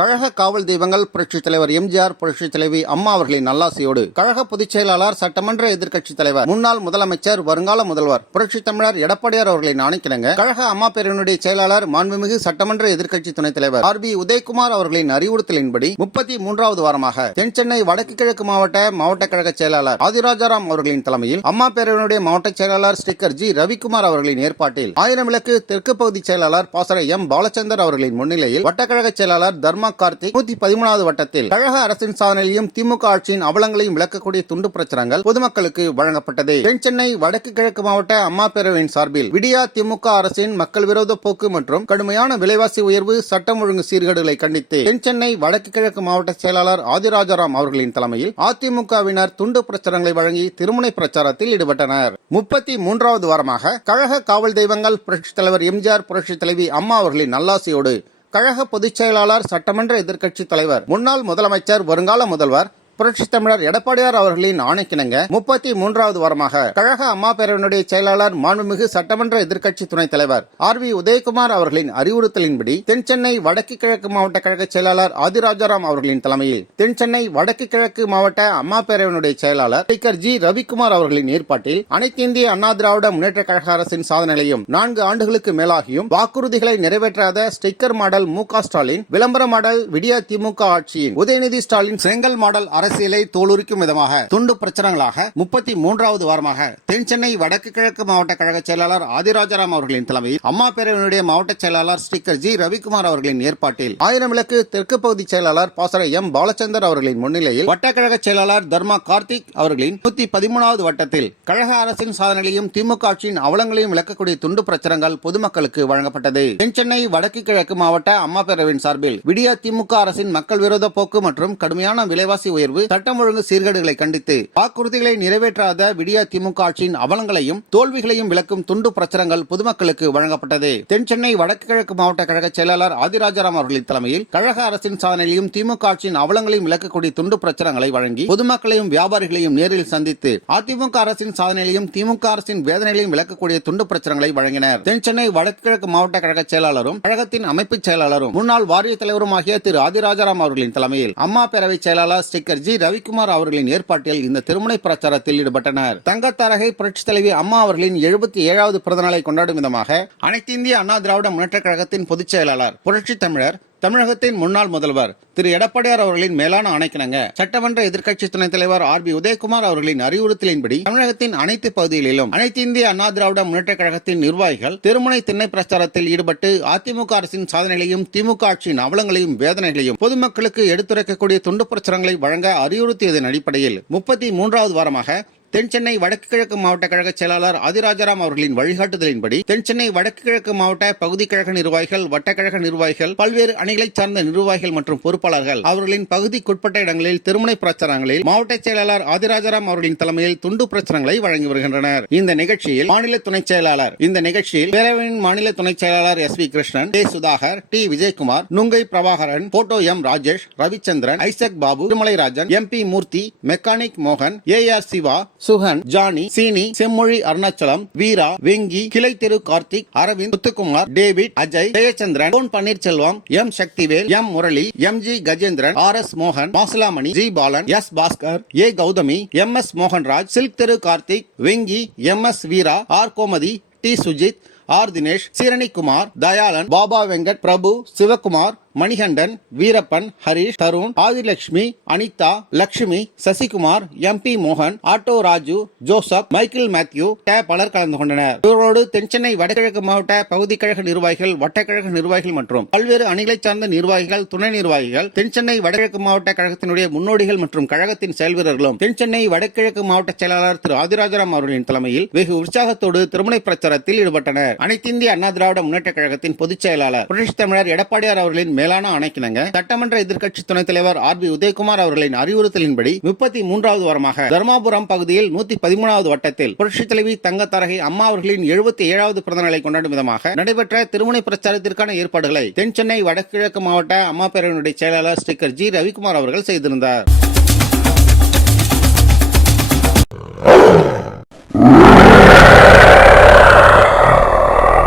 கழக காவல் தெய்வங்கள் புரட்சித் தலைவர் எம்ஜிஆர் புரட்சித் தலைவி அம்மா அவர்களின் நல்லாசையோடு கழக பொதுச் செயலாளர் சட்டமன்ற எதிர்க்கட்சித் தலைவர் முன்னாள் முதலமைச்சர் வருங்கால முதல்வர் புரட்சித் தமிழர் எடப்பாடியார் அவர்களின் ஆணைக்கிணங்க கழக அம்மா பேரவையினுடைய செயலாளர் மாண்புமிகு சட்டமன்ற எதிர்க்கட்சி துணைத் தலைவர் ஆர் பி உதயகுமார் அவர்களின் அறிவுறுத்தலின்படி முப்பத்தி மூன்றாவது வாரமாக தென் சென்னை வடக்கு கிழக்கு மாவட்ட மாவட்ட கழக செயலாளர் ஆதிராஜாராம் அவர்களின் தலைமையில் அம்மா பேரவையினுடைய மாவட்ட செயலாளர் ஸ்டிக்கர் ஜி ரவிக்குமார் அவர்களின் ஏற்பாட்டில் ஆயிரம் விளக்கு தெற்கு பகுதி செயலாளர் பாசறை எம் பாலச்சந்தர் அவர்களின் முன்னிலையில் வட்டக்கழக செயலாளர் தர்மா கார்த்திக் நூத்தி பதிமூணாவது வட்டத்தில் கழக அரசின் சாதனையிலும் திமுக ஆட்சியின் அவலங்களையும் விளக்கக்கூடிய துண்டு பிரச்சாரங்கள் பொதுமக்களுக்கு வழங்கப்பட்டது. தென் சென்னை வடக்கு கிழக்கு மாவட்ட அம்மா பேரவையின் சார்பில் விடியா திமுக அரசின் மக்கள் விரோத போக்கு மற்றும் கடுமையான விலைவாசி உயர்வு சட்டம் ஒழுங்கு சீர்கேடுகளை கண்டித்து தென் சென்னை வடக்கு கிழக்கு மாவட்ட செயலாளர் ஆதிராஜாராம் அவர்களின் தலைமையில் அதிமுகவினர் துண்டு பிரச்சாரங்களை வழங்கி திருமுனை பிரச்சாரத்தில் ஈடுபட்டனர். முப்பத்தி மூன்றாவது வாரமாக கழக காவல் தெய்வங்கள் புரட்சித் தலைவர் எம்ஜிஆர் புரட்சித் தலைவி அம்மா அவர்களின் நல்லாசையோடு கழக பொதுச் செயலாளர் சட்டமன்ற எதிர்க்கட்சித் தலைவர் முன்னாள் முதலமைச்சர் வருங்கால முதல்வர் புரட்சி தமிழர் எடப்பாடியார் அவர்களின் ஆணைக்கிணங்க முப்பத்தி மூன்றாவது வாரமாக கழக அம்மா பேரவையினுடைய செயலாளர் மாண்புமிகு சட்டமன்ற எதிர்க்கட்சி துணைத் தலைவர் ஆர் வி உதயகுமார் அவர்களின் அறிவுறுத்தலின்படி தென் சென்னை வடக்கு கிழக்கு மாவட்ட கழக செயலாளர் ஆதிராஜாராம் அவர்களின் தலைமையில் தென் சென்னை வடக்கு கிழக்கு மாவட்ட அம்மா பேரவையினுடைய செயலாளர் ஸ்பீக்கர் ஜி ரவிக்குமார் அவர்களின் ஏற்பாட்டில் அனைத்து இந்திய அண்ணா திராவிட முன்னேற்ற கழக அரசின் சாதனைகளையும் நான்கு ஆண்டுகளுக்கு மேலாகியும் வாக்குறுதிகளை நிறைவேற்றாத ஸ்டிக்கர் மாடல் மு க ஸ்டாலின் விளம்பர மாடல் விடியா திமுக ஆட்சியின் உதயநிதி ஸ்டாலின் செங்கல் மாடல் அரசு அரசியலை தோலுரிக்கும் விதமாக துண்டு பிரச்சனைகளாக முப்பத்தி மூன்றாவது வாரமாக தென் சென்னை வடக்கு கிழக்கு மாவட்ட கழக செயலாளர் ஆதிராஜாராம் அவர்களின் தலைமையில் அம்மா பேரவையினுடைய மாவட்ட செயலாளர் ஸ்பீக்கர் ஜி ரவிக்குமார் அவர்களின் ஏற்பாட்டில் ஆயிரம் விளக்கு தெற்கு பகுதி செயலாளர் பாசர எம் பாலச்சந்தர் அவர்களின் முன்னிலையில் வட்டக்கழக செயலாளர் தர்மா கார்த்திக் அவர்களின் நூத்தி பதிமூணாவது வட்டத்தில் கழக அரசின் சாதனைகளையும் திமுக ஆட்சியின் அவலங்களையும் விளக்கக்கூடிய துண்டு பிரச்சனைகள் பொதுமக்களுக்கு வழங்கப்பட்டது. தென் சென்னை வடக்கு கிழக்கு மாவட்ட அம்மா பேரவையின் சார்பில் விடியா திமுக அரசின் மக்கள் விரோத போக்கு மற்றும் கடுமையான விலைவாசி உயர்வு சட்டம் ஒழுங்கு சீர்கேடுகளை கண்டித்து வாக்குறுதிகளை நிறைவேற்றாத விடியா திமுக ஆட்சியின் அவலங்களையும் தோல்விகளையும் விளக்கும் துண்டு பிரச்சனங்கள் பொதுமக்களுக்கு வழங்கப்பட்டது. தென் சென்னை வடக்கு கிழக்கு மாவட்ட கழக செயலாளர் ஆதிராஜாராம் அவர்களின் தலைமையில் கழக அரசின் சாதனையிலும் திமுக ஆட்சியின் அவலங்களையும் விளக்கக்கூடிய துண்டு பிரச்சுரங்களை வழங்கி பொதுமக்களையும் வியாபாரிகளையும் நேரில் சந்தித்து அதிமுக அரசின் சாதனைகளையும் திமுக அரசின் வேதனைகளையும் விளக்கக்கூடிய துண்டு பிரச்சனைகளை வழங்கினர். தென் சென்னை வடக்கு கிழக்கு மாவட்ட கழக செயலாளரும் கழகத்தின் அமைப்பு செயலாளரும் முன்னாள் வாரிய தலைவரும் ஆகிய திரு ஆதிராஜாராம் அவர்களின் தலைமையில் அம்மா பேரவை செயலாளர் ஸ்டிக்கர் ஜி. ரவிக்குமார் அவர்களின் ஏற்பாட்டில் இந்த திருமண பிரச்சாரத்தில் ஈடுபட்டனர். தங்கத்தாரகை புரட்சி தலைவி அம்மா அவர்களின் எழுபத்தி ஏழாவது பிறந்தநாளை கொண்டாடும் விதமாக அனைத்து இந்திய அண்ணா திராவிட முன்னேற்ற கழகத்தின் பொதுச் செயலாளர் புரட்சித் தமிழர் தமிழகத்தின் முன்னாள் முதல்வர் திரு எடப்பாடியார் அவர்களின் மேலான ஆணைக்கிணங்க சட்டமன்ற எதிர்க்கட்சி துணைத் தலைவர் ஆர் பி உதயகுமார் அவர்களின் அறிவுறுத்தலின்படி தமிழகத்தின் அனைத்து பகுதிகளிலும் அனைத்து இந்திய அண்ணா திராவிட முன்னேற்ற கழகத்தின் நிர்வாகிகள் திருமுனை திண்ணை பிரச்சாரத்தில் ஈடுபட்டு அதிமுக அரசின் சாதனைகளையும் திமுக ஆட்சியின் அவலங்களையும் வேதனைகளையும் பொதுமக்களுக்கு எடுத்துரைக்கக்கூடிய துண்டு பிரச்சாரங்களை வழங்க அறிவுறுத்தியதன் அடிப்படையில் முப்பத்தி மூன்றாவது வாரமாக தென்சென்னை வடக்கு கிழக்கு மாவட்ட கழக செயலாளர் ஆதிராஜாராம் அவர்களின் வழிகாட்டுதலின்படி தென்சென்னை வடக்கு கிழக்கு மாவட்ட பகுதி கழக நிர்வாகிகள் வட்டக்கழக நிர்வாகிகள் பல்வேறு அணிகளைச் சார்ந்த நிர்வாகிகள் மற்றும் பொறுப்பாளர்கள் அவர்களின் பகுதிக்குட்பட்ட இடங்களில் திருமுனை பிரச்சாரங்களில் மாவட்ட செயலாளர் ஆதிராஜாராம் அவர்களின் தலைமையில் துண்டு பிரச்சாரங்களை வழங்கி வருகின்றனர். இந்த நிகழ்ச்சியில் மாநில துணைச் செயலாளர் இந்த நிகழ்ச்சியில் பேரவையின் மாநில துணைச் செயலாளர் S V Krishnan K Sudhakar T Vijayakumar Nungai Prabhakaran photo M Rajesh Ravichandran Isaac Babu Thirumalairajan M P Murthy mechanic மோகன் A R Siva Sugan Johnny Seeni செம்மொழி அருணாச்சலம் வீரா வெங்கி கிளை தெரு Karthik Aravind Muthukumar David Ajay Jayachandran Pon Panneerselvam M. Sakthivel M. Murali M. G. Gajendran R. S. மோகன் Masilamani G. Balan S. Bhaskar A. Gowthami M. S. Mohanraj silk தெரு Karthik Venki M. S. Veera R. Gomathi T. Sujith R. Dinesh Seeranikumar Dhayalan Baba Venkat Prabhu Sivakumar Manikandan Veerappan Harish Tharun Adhilakshmi Anitha Lakshmi Sasikumar M P மோகன் auto Raju Joseph Michael Matthew பலர் கலந்து கொண்டனர். இவரோடு தென்சென்னை வடகிழக்கு மாவட்ட பகுதி கழக நிர்வாகிகள் வட்டக்கழக நிர்வாகிகள் மற்றும் பல்வேறு அணிகளைச் சார்ந்த நிர்வாகிகள் துணை நிர்வாகிகள் தென்சென்னை வடகிழக்கு மாவட்ட கழகத்தினுடைய முன்னோடிகள் மற்றும் கழகத்தின் செயல் வீரர்களும் தென்சென்னை வடகிழக்கு மாவட்ட செயலாளர் திரு ஆதிராஜராம் அவர்களின் தலைமையில் வெகு உற்சாகத்தோடு திருமண பிரச்சாரத்தில் ஈடுபட்டனர். அனைத்திந்திய அண்ணா திராவிட முன்னேற்ற கழகத்தின் பொதுச் செயலாளர் புரட்சி தமிழர் எடப்பாடியார் அவர்களின் மேலான ஆணைக்கிணங்க. சட்டமன்ற எதிர்க்கட்சி துணைத் தலைவர் ஆர் பி உதயகுமார் அவர்களின் அறிவுறுத்தலின்படி முப்பத்தி மூன்றாவது வாரமாக தர்மாபுரம் பகுதியில் நூத்தி பதிமூணாவது வட்டத்தில் புரட்சி தலைவி தங்கத்தரகை அம்மா அவர்களின் எழுபத்தி ஏழாவது பிறந்தநாளை கொண்டாடும் விதமாக நடைபெற்ற திருமுனை பிரச்சாரத்திற்கான ஏற்பாடுகளை தென் சென்னை வடகிழக்கு மாவட்ட அம்மா பேரவையினுடைய செயலாளர் ஸ்டிக்கர் ஜி ரவிக்குமார் அவர்கள் செய்திருந்தார்.